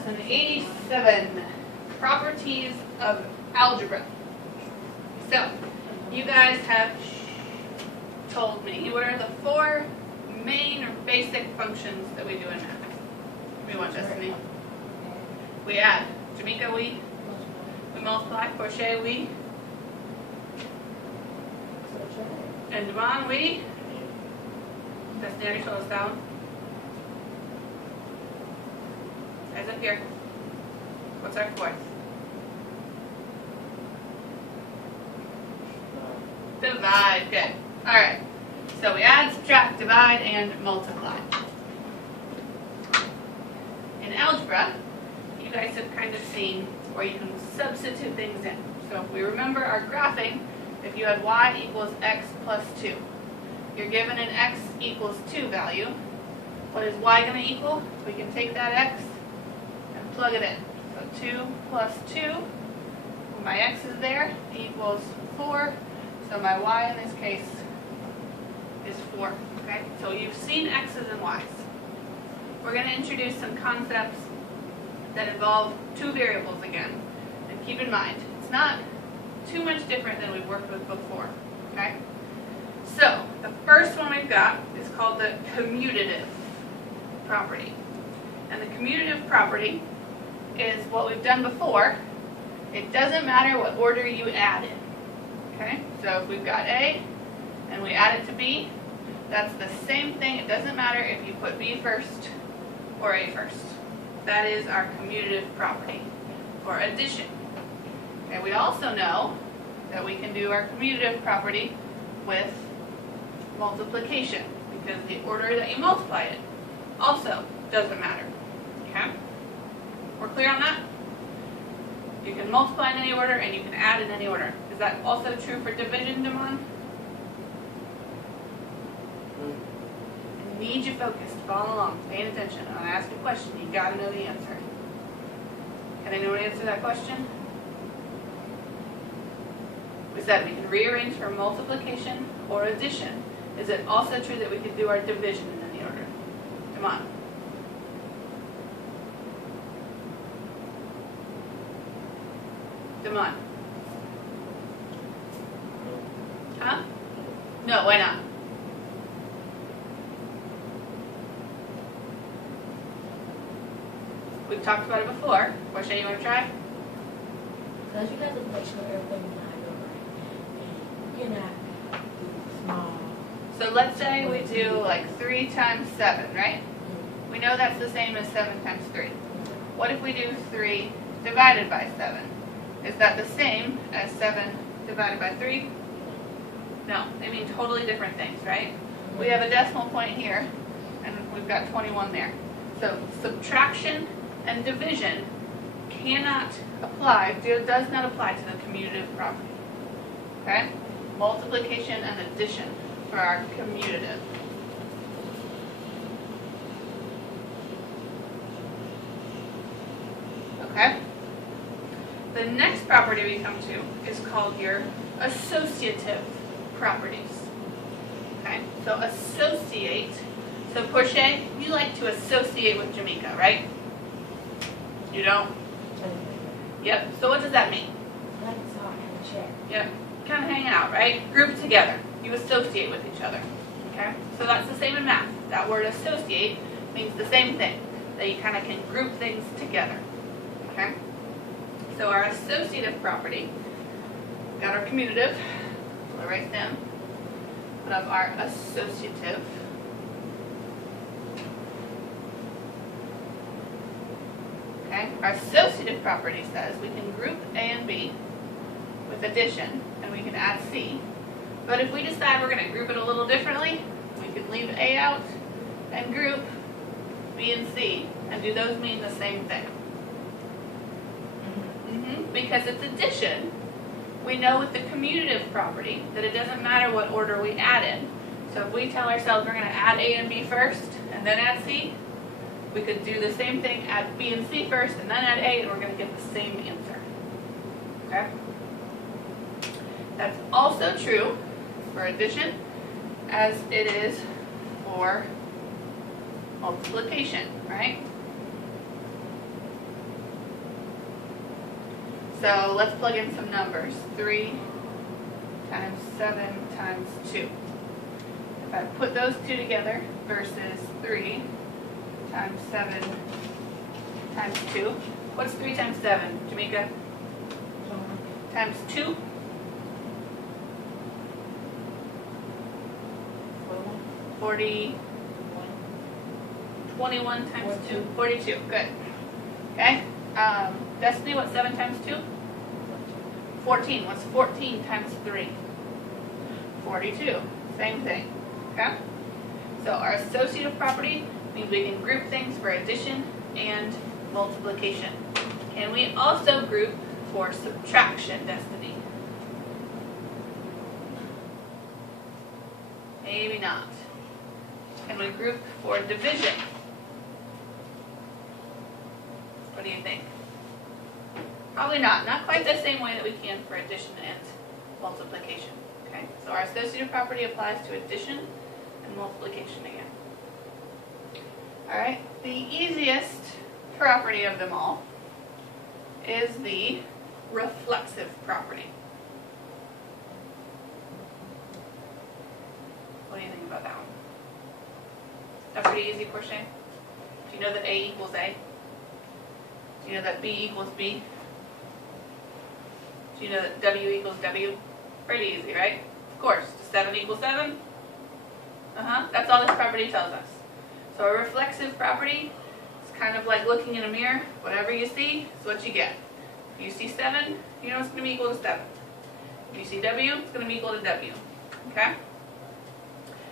Lesson 87, Properties of Algebra. So, you guys have told me what are the four main or basic functions that we do in math. We want Destiny. We add. Jamaica, we multiply. Crochet, we. And Devon, we. Destiny, already told us down. Guys up here. What's our fourth? Divide. Good. Alright. So we add, subtract, divide, and multiply. In algebra, you guys have kind of seen where you can substitute things in. So if we remember our graphing, if you had y equals x plus 2, you're given an x equals 2 value. What is y going to equal? We can take that x and plug it in. So 2 plus 2, my x is there, equals 4. So my y in this case is 4. Okay? So you've seen x's and y's. We're going to introduce some concepts that involve two variables again. And keep in mind, it's not too much different than we've worked with before. Okay? So, the first one we've got is called the commutative property. And the commutative property is what we've done before. It doesn't matter what order you add in. Okay? So if we've got A and we add it to B, that's the same thing. It doesn't matter if you put B first or A first. That is our commutative property for addition. Okay, we also know that we can do our commutative property with multiplication because the order that you multiply it also doesn't matter. Okay? We're clear on that? You can multiply in any order and you can add in any order. Is that also true for division, Damon? I need you focused, follow along, paying attention. When I ask a question, you gotta know the answer. Can anyone answer that question? We said we can rearrange for multiplication or addition. Is it also true that we could do our division in any order? Come on. Come on. Huh? No, why not? We've talked about it before. Portia, you want to try? Because you got to make sure everything is lined up right. And you're not small. So let's say we do like 3 times 7, right? We know that's the same as 7 times 3. What if we do 3 divided by 7? Is that the same as 7 divided by 3? No, they mean totally different things, right? We have a decimal point here, and we've got 21 there. So subtraction and division cannot apply, does not apply to the commutative property. Okay? Multiplication and addition for our commutative. Okay? The next property we come to is called your associative properties. Okay? So associate. So Portia, you like to associate with Jamaica, right? You don't? Yep. So what does that mean? Like talk and chat. Yep. Kind of hang out, right? Group together. You associate with each other. Okay? So that's the same in math. That word associate means the same thing. That you kind of can group things together. Okay? So our associative property, we've got our commutative. So I write them. Put up our associative. Okay? Our associative property says we can group A and B with addition, and we can add C. But if we decide we're going to group it a little differently, we can leave A out and group B and C, and do those mean the same thing? Because it's addition, we know with the commutative property that it doesn't matter what order we add in. So if we tell ourselves we're going to add A and B first, and then add C, we could do the same thing, add B and C first, and then add A, and we're going to get the same answer. Okay? That's also true for addition as it is for multiplication, right? So let's plug in some numbers. 3 times 7 times 2. If I put those two together versus 3 times 7 times 2, what's 3 times 7, Jamaica? Times 2? 40. 21 times 2? 42. Good. Okay. Destiny, what's 7 times 2? 14. What's 14 times 3? 42. Same thing. Okay? So our associative property means we can group things for addition and multiplication. Can we also group for subtraction, Destiny? Maybe not. Can we group for division? What do you think? Probably not. Not quite the same way that we can for addition and multiplication. Okay? So our associative property applies to addition and multiplication again. Alright, the easiest property of them all is the reflexive property. What do you think about that one? That's pretty easy, Portia. Do you know that A equals A? Do you know that B equals B? Do you know that W equals W? Pretty easy, right? Of course. Does 7 equal 7? That's all this property tells us. So a reflexive property is kind of like looking in a mirror. Whatever you see is what you get. If you see 7, you know it's going to be equal to 7. If you see W, it's going to be equal to W. Okay?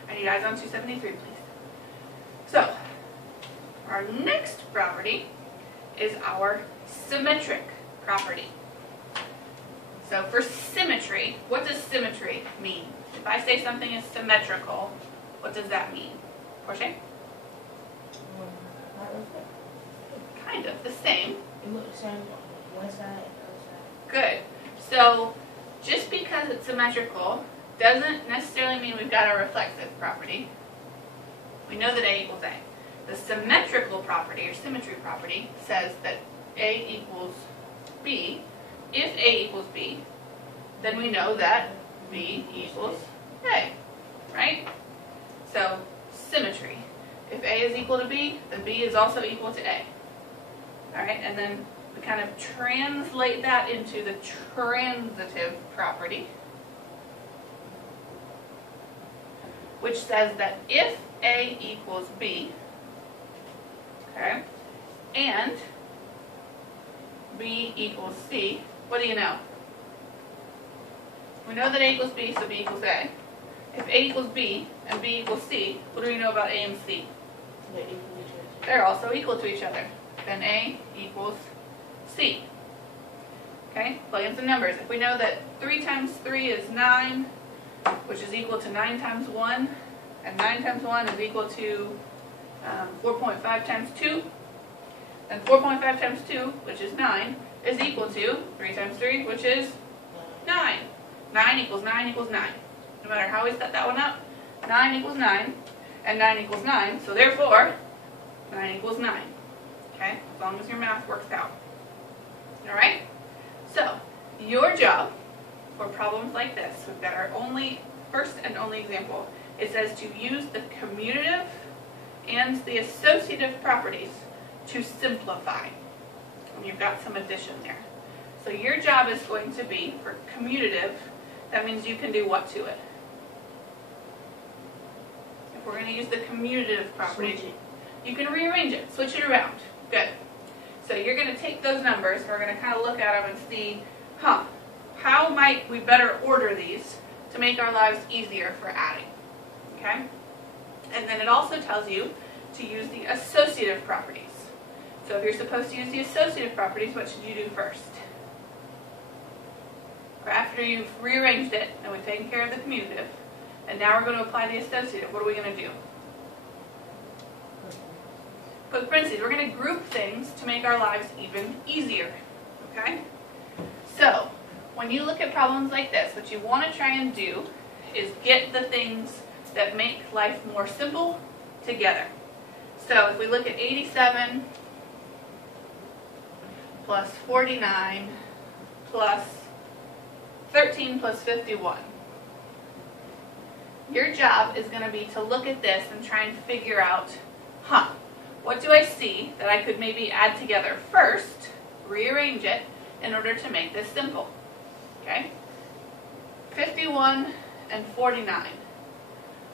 I need eyes on 273, please. So, our next property is our symmetric property. So for symmetry, what does symmetry mean? If I say something is symmetrical, what does that mean? Portia? Kind of the same. It looks the same on one side and the other side. Good. So just because it's symmetrical doesn't necessarily mean we've got a reflexive property. We know that A equals A. The symmetrical property or symmetry property says that A equals B. If A equals B, then we know that B equals A, right? So symmetry. If A is equal to B, then B is also equal to A. Alright, and then we kind of translate that into the transitive property, which says that if A equals B, okay, and B equals C, what do you know? We know that A equals B, so B equals A. If A equals B and B equals C, what do we know about A and C? They're also equal to each other. Then A equals C. Okay, plug in some numbers. If we know that 3 times 3 is 9, which is equal to 9 times 1, and 9 times 1 is equal to 4.5 times 2, then 4.5 times 2, which is 9, is equal to 3 times 3, which is 9. 9 equals 9 equals 9. No matter how we set that one up, 9 equals 9, and 9 equals 9, so therefore, 9 equals 9. Okay, as long as your math works out. Alright? So, your job for problems like this, we've got our first and only example. It says to use the commutative and the associative properties to simplify. And you've got some addition there. So your job is going to be, for commutative, that means you can do what to it? If we're going to use the commutative property, you can rearrange it, switch it around. Good. So you're going to take those numbers, and we're going to kind of look at them and see, how might we better order these to make our lives easier for adding? Okay? And then it also tells you to use the associative properties. So if you're supposed to use the associative properties, what should you do first? Or after you've rearranged it and we've taken care of the commutative, and now we're going to apply the associative, what are we going to do? Put parentheses. We're going to group things to make our lives even easier. Okay? So, when you look at problems like this, what you want to try and do is get the things that make life more simple together. So, if we look at 87 plus 49 plus 13 plus 51. Your job is going to be to look at this and try and figure out, what do I see that I could maybe add together first, rearrange it, in order to make this simple. Okay? 51 and 49.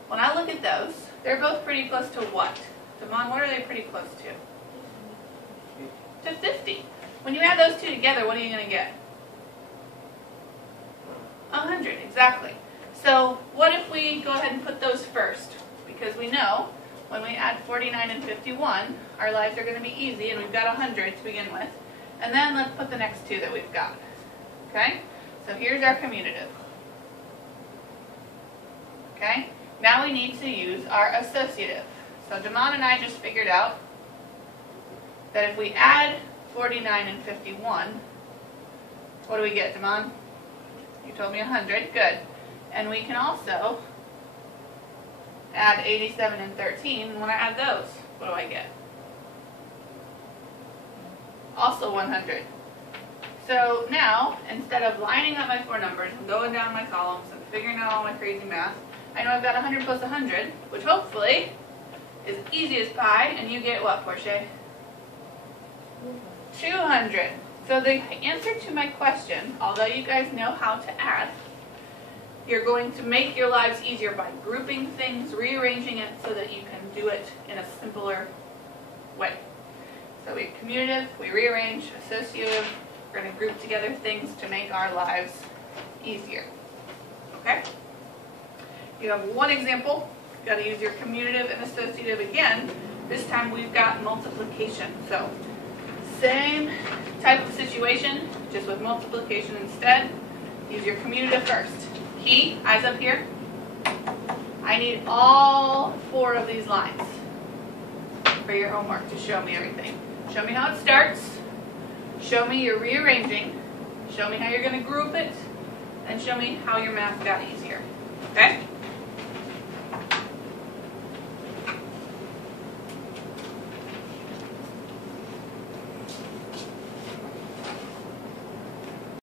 When I look at those, they're both pretty close to what? Damon, what are they pretty close to? To 50. When you add those two together, what are you going to get? 100, exactly. So what if we go ahead and put those first? Because we know when we add 49 and 51, our lives are going to be easy, and we've got 100 to begin with. And then let's put the next two that we've got. Okay? So here's our commutative. Okay? Now we need to use our associative. So Damon and I just figured out that if we add 49 and 51, what do we get, Damon? You told me 100. Good. And we can also add 87 and 13. And when I add those, what do I get? Also 100. So now, instead of lining up my four numbers and going down my columns and figuring out all my crazy math, I know I've got 100 plus 100, which hopefully is easy as pie, and you get what, Portia? 200. So the answer to my question, although you guys know how to add, you're going to make your lives easier by grouping things, rearranging it so that you can do it in a simpler way. So we have commutative, we rearrange, associative, we're going to group together things to make our lives easier. Okay? You have one example. You've got to use your commutative and associative again. This time we've got multiplication. So same type of situation, just with multiplication instead. Use your commutative first. Key, eyes up here. I need all four of these lines for your homework to show me everything. Show me how it starts. Show me your rearranging. Show me how you're going to group it. And show me how your math got easier. Okay?